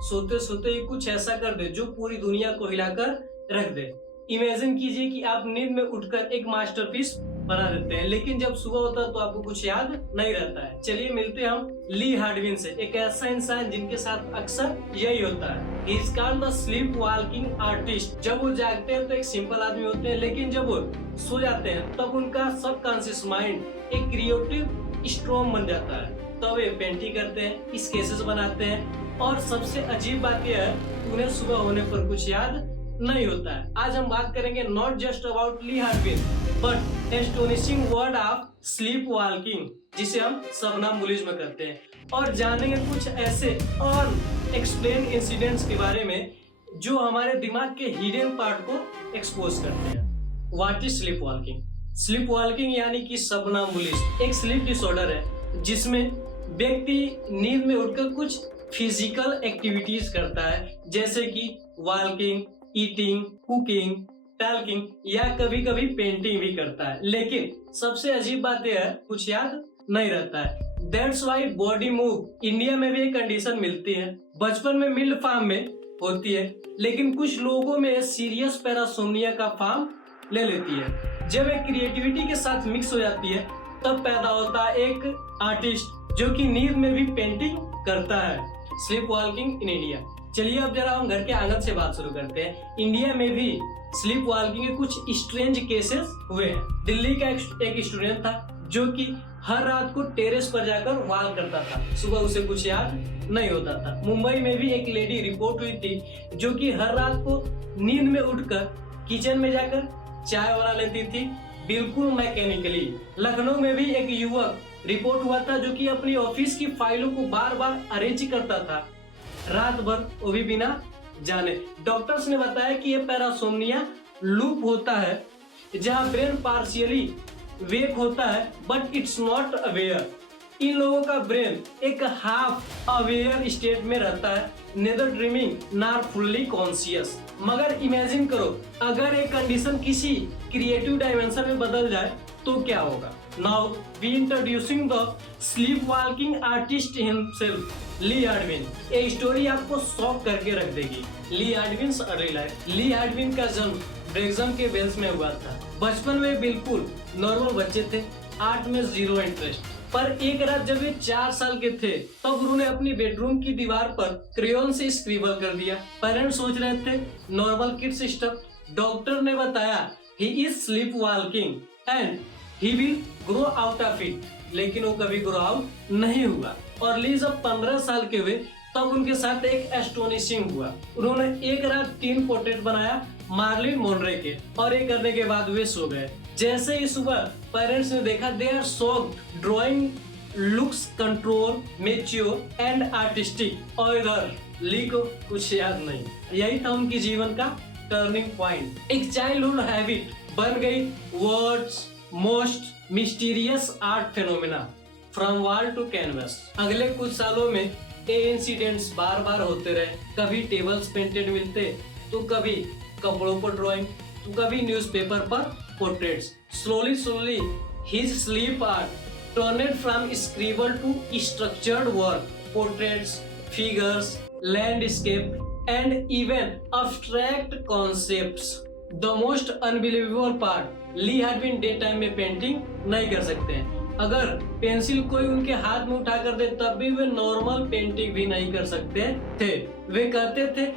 सोते सोते ही कुछ ऐसा कर दे जो पूरी दुनिया को हिलाकर रख दे। इमेजिन कीजिए कि आप नींद में उठकर एक मास्टरपीस बना देते हैं, लेकिन जब सुबह होता है तो आपको कुछ याद नहीं रहता है। चलिए मिलते हैं हम ली हार्डविन से, एक ऐसा इंसान जिनके साथ अक्सर यही होता है। He is called the sleep walking artist. जब वो जागते हैं तो एक सिंपल आदमी होते हैं, लेकिन जब वो सो जाते हैं तब उनका सबकॉन्शियस माइंड एक क्रिएटिव स्ट्रॉम बन जाता है। तब वे पेंटिंग करते हैं, स्केचेस बनाते हैं, और सबसे अजीब बात यह है कि उन्हें सुबह होने पर कुछ याद नहीं होता है। आज हम बात करेंगे not just about Lee Hadwin but astonishing world of sleep walking, जिसे हम समनम्बुलिज्म करते हैं, और जानेंगे कुछ ऐसे अनएक्सप्लेन इंसिडेंट्स के बारे में जो हमारे दिमाग के हिडन पार्ट को एक्सपोज करते हैं। What is sleep walking? Sleep walking यानी कि समनम्बुलिज्म एक स्लीप डिसऑर्डर है जिसमें व्यक्ति नींद में उठकर कुछ फिजिकल एक्टिविटीज करता है, जैसे कि वॉकिंग, ईटिंग, कुकिंग, टॉकिंग या कभी कभी पेंटिंग भी करता है। लेकिन सबसे अजीब बात यह है कुछ याद नहीं रहता है। That's why body move India में भी एक कंडीशन मिलती है, बचपन में मिल्ड फॉर्म में होती है, लेकिन कुछ लोगों में सीरियस पैरासोमनिया का फॉर्म ले लेती है। जब एक क्रिएटिविटी के साथ मिक्स हो जाती है तब पैदा होता है एक आर्टिस्ट जो कि नींद में भी पेंटिंग करता है। Sleep walking in India. चलिए अब जरा हम घर के आंगन से बात शुरू करते हैं। इंडिया में भी स्लीप वॉकिंग के कुछ स्ट्रेंज केसेस हुए हैं। दिल्ली का एक स्टूडेंट था जो कि हर रात को टेरेस पर जाकर वॉक करता था, सुबह उसे कुछ याद नहीं होता था। मुंबई में भी एक लेडी रिपोर्ट हुई थी जो कि हर रात को नींद में उठकर किचन में जाकर चाय बना लेती थी, बिल्कुल मैकेनिकली। लखनऊ में भी एक युवक रिपोर्ट हुआ था जो कि अपनी ऑफिस की फाइलों को बार बार अरेंज करता था रात भर, वो भी बिना जाने। डॉक्टर्स ने बताया कि यह पैरासोमनिया लूप होता है जहां ब्रेन पार्शियली वेक होता है बट इट्स नॉट अवेयर। इन लोगों का ब्रेन एक हाफ अवेयर स्टेट में रहता है, neither dreaming nor fully conscious. मगर इमेजिन करो अगर एक कंडीशन किसी क्रिएटिव डायमेंशन में बदल जाए तो क्या होगा। Now we introducing the sleep walking artist himself, Lee Hadwin. ये स्टोरी आपको शॉक करके रख देगी। ली हार्डविन्स अर्ली लाइफ। ली हार्डविन का जन्म ब्रेक्सम के वेल्स में हुआ था। बचपन में बिल्कुल नॉर्मल बच्चे थे, आर्ट में जीरो इंटरेस्ट। पर एक रात जब वे 4 साल के थे तब उन्होंने अपनी बेडरूम की दीवार पर क्रेयॉन से स्क्रिबल कर दिया। पेरेंट्स सोच रहे थे नॉर्मल किड्स स्टफ। डॉक्टर ने बताया he is sleep walking and he will grow out of it, लेकिन वो कभी ग्रो आउट नहीं हुआ। और ली जब 15 साल के हुए तब उनके साथ एक एस्टोनिशिंग हुआ। उन्होंने एक रात 3 पोर्ट्रेट बनाया मार्लिन मोनरे के, और ये करने के बाद वे सो गए। जैसे ही सुबह पेरेंट्स ने देखा they are shocked, drawing looks control, mature and artistic. और इधर ली को कुछ याद नहीं। यही था उनकी जीवन का टर्निंग पॉइंट। एक चाइल्डहुड हैबिट बन गई world's most mysterious art phenomena from wall to canvas. अगले कुछ सालों में ये इंसिडेंट्स बार बार होते रहे। कभी टेबल्स पेंटेड मिलते तो कभी कपड़ों पर ड्राइंग तो कभी न्यूज़पेपर पर portraits. Slowly his sleep art turned from scribble to structured work, portraits, figures, landscape and even abstract concepts. The most unbelievable part, Lee Hadwin day time में पेंटिंग नहीं कर सकते हैं। अगर पेंसिल कोई उनके हाथ में उठा कर दे तब भी वे नॉर्मल पेंटिंग भी नहीं कर सकते थे। वे कहते थे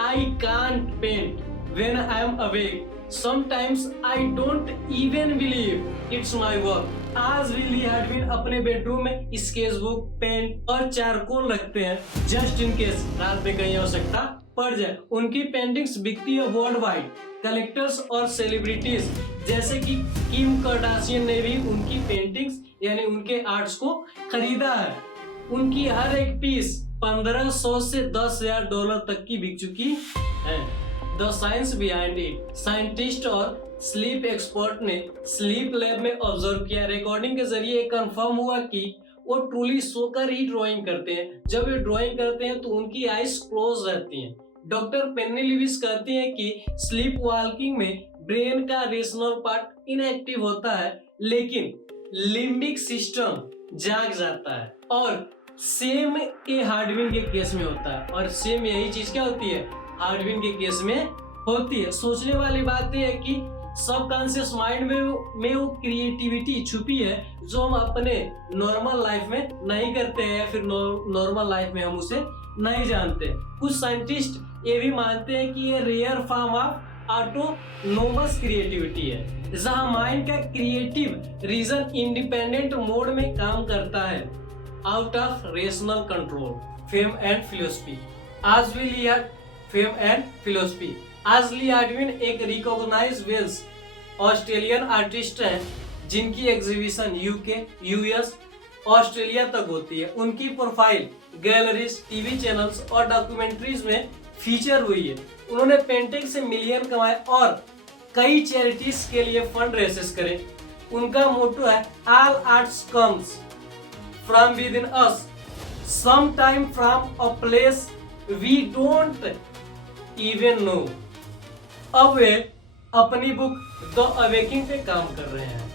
I can't paint when I am awake, sometimes I don't even believe it's my work. आज भी ली हार्डविन अपने बेडरूम में स्केचबुक, पेन और चारकोल रखते हैं जस्ट इन केस रात में कहीं आवश्यकता पड़ जाए। उनकी पेंटिंग्स बिकती है वर्ल्ड वाइड। कलेक्टर्स और सेलिब्रिटीज जैसे कि किम कार्दाशियन ने भी उनकी पेंटिंग्स यानी उनके आर्ट्स को खरीदा है। उनकी हर एक पीस 1500 से $10,000 तक की बिक चुकी है। The science behind it, scientist और स्लीप एक्सपर्ट ने स्लीप लैब में ऑब्जर्व किया। रिकॉर्डिंग के जरिए कंफर्म हुआ कि वो ट्रूली सोकर ही ड्राइंग करते हैं। जब वे ड्राइंग करते हैं तो उनकी आईज क्लोज रहती हैं। डॉक्टर पेन्नी लिविस कहती हैं कि स्लीप वॉकिंग में ब्रेन का रेशनल पार्ट इनएक्टिव होता है लेकिन लिम्बिक सिस्टम जाग जाता है और सेम ये हार्डविन के केस में होता है, और सेम यही चीज क्या होती है, हार्डविन के केस में होती है। सोचने वाली बात यह है कि सबकॉन्शियस माइंड में वो क्रिएटिविटी छुपी है जो हम अपने नॉर्मल लाइफ में नहीं करते हैं, या फिर नॉर्मल लाइफ में हम उसे नहीं जानते। कुछ साइंटिस्ट ये भी मानते हैं कि ये rare form of autonomous creativity है, जहां माइंड का क्रिएटिव रीजन इंडिपेंडेंट मोड में काम करता है, out of rational control. Fame and philosophy. आज वी लिया फेम एंड फिलोसफी। आज ली हार्डविन एक रिकॉग्नाइज वेल्स ऑस्ट्रेलियन आर्टिस्ट हैं जिनकी एग्जीबिशन यूके, यूएस, ऑस्ट्रेलिया तक होती है। उनकी प्रोफाइल गैलरीज, टीवी चैनल्स और डॉक्यूमेंट्रीज में फीचर हुई है। उन्होंने पेंटिंग से मिलियन कमाए और कई चैरिटीज के लिए फंड रेसेस करे। उनका मोटो है all arts comes from within us, some time from a place we don't even know. अब वे अपनी बुक द अवेकिंग पे काम कर रहे हैं।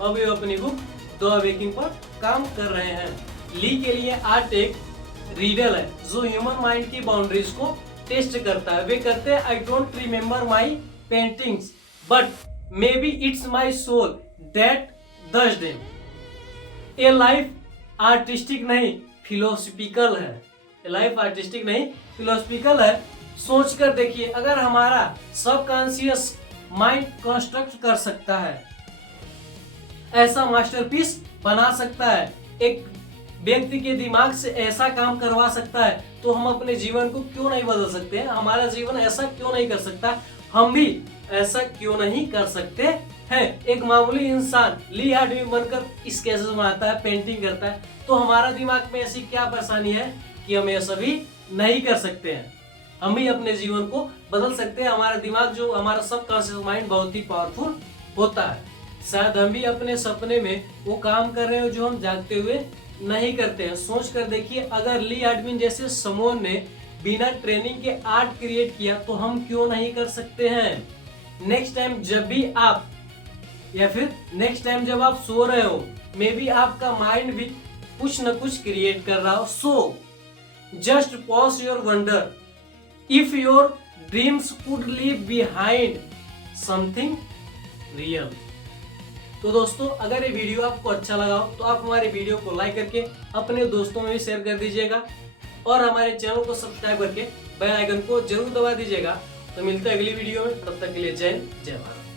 अब वे अपनी बुक द अवेकिंग पर काम कर रहे हैं। ली के लिए आर्ट एक रीडल है जो ह्यूमन माइंड की बाउंड्रीज को टेस्ट करता है। वे कहते हैं I don't remember my paintings but maybe it's my soul that does them. ये लाइफ आर्टिस्टिक नहीं फिलोसफिकल है। ये लाइफ आर्टिस्टिक नहीं फिलोसफिकल है। सोच कर देखिए, अगर हमारा सबकॉन्शियस माइंड कंस्ट्रक्ट कर सकता है, ऐसा मास्टरपीस बना सकता है, एक व्यक्ति के दिमाग से ऐसा काम करवा सकता है, तो हम अपने जीवन को क्यों नहीं बदल सकते हैं? हमारा जीवन ऐसा क्यों नहीं कर सकता? हम भी ऐसा क्यों नहीं कर सकते हैं? एक मामूली इंसान ली हार्डविन बनकर स्केचेस बनाता है, पेंटिंग करता है, तो हमारा दिमाग में ऐसी क्या परेशानी है कि हम ये सभी नहीं कर सकते हैं? हम भी अपने जीवन को बदल सकते हैं। हमारा दिमाग, जो हमारा सबकॉन्शियस माइंड, बहुत ही पावरफुल होता है। शायद हम भी अपने सपने में वो काम कर रहे हो जो हम जागते हुए नहीं करते हैं। सोच कर देखिए, अगर ली हार्डविन जैसे समोन ने बिना ट्रेनिंग के आर्ट क्रिएट किया, तो हम क्यों नहीं कर सकते हैं? नेक्स्ट टाइम जब भी आप, या फिर नेक्स्ट टाइम जब आप सो रहे हो, मे बी आपका माइंड भी कुछ न कुछ क्रिएट कर रहा हो। So just pause your wonder if your dreams could leave behind something real। तो दोस्तों, अगर ये वीडियो आपको अच्छा लगा हो तो आप हमारे वीडियो को लाइक करके अपने दोस्तों में भी शेयर कर दीजिएगा, और हमारे चैनल को सब्सक्राइब करके बेल आइकन को जरूर दबा दीजिएगा। तो मिलते हैं अगली वीडियो में, तब तक के लिए जय हिंद, जय भारत।